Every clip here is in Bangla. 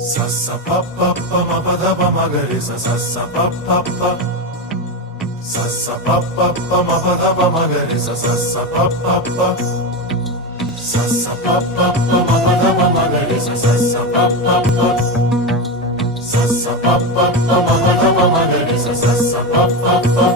Sa sa pa pa pa ma pa da pa ma ga re sa sa sa pa pa pa. Sa sa pa pa pa ma pa da pa ma ga re sa sa sa pa pa pa. Sa sa pa pa pa ma pa da pa ma ga re sa sa sa pa pa pa. Sa sa pa pa pa ma pa da pa ma ga re sa sa sa pa pa pa.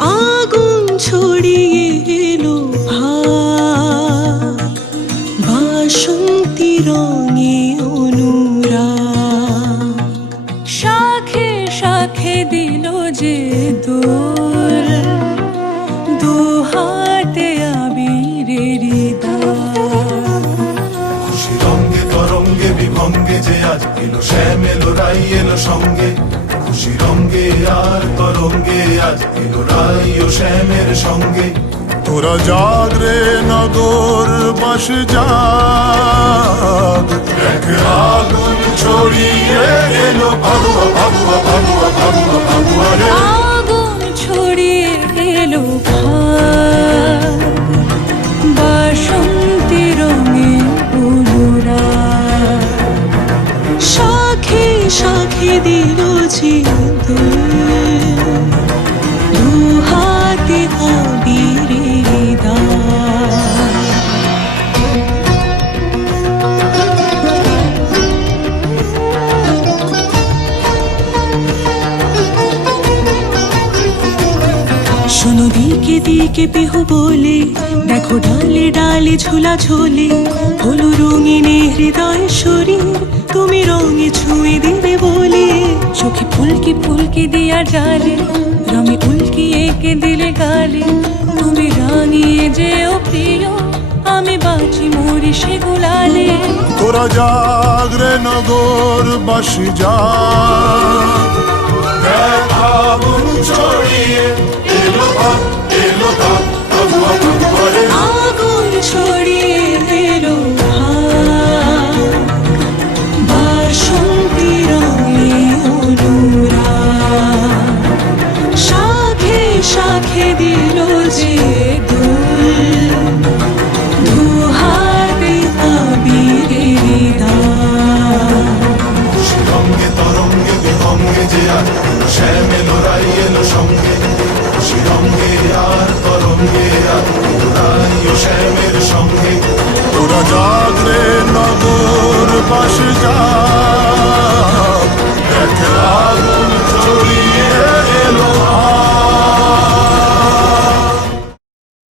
আগুন ছড়িয়ে এলো ভাগ বাসন্তী রঙে অনুরাগ শাখে শাখে দিল যে দোল দু হাতে আবিরেরই দাগ খুশি রঙ্গে তরঙ্গে বিভঙ্গে যে আজ এলো শ্যাম এলো রাই এলো সঙ্গে খুশি রঙ্গে আর তরঙ্গে আজ এলো রাই ও শ্যামের সঙ্গে তোরা জাগ রে নগর বাস জাগ এক আগুন ছড়িয়ে এলো ভাগুয়া ভাগুয়া ভাগুয়া ভাগুয়া ভাগুয়া রে আগুন ছড়িয়ে এলো ভাগ বাসন্তী রঙে অনুরাগ শাখে শাখে দিল যে দু হাতে আবিরেরই দাগ শোনো দিকে দিকে পিহু বলে দেখো ডালে ডালে ঝোলা ঝোলে হলো রঙিনে হৃদয় শরীর তুমি রঙে ছুঁয়ে দিবে বলে চোখে ফুলকি ফুলকি দিয়া জালে রঙে উল্কি এঁকে দিলে গালে তুমি রাঙিয়ে যেও প্রিয় আমি বাঁচি মরি সে গোলালে তোরা জাগ রে নগর বাস জাগ এক আগুন ছড়িয়ে এলো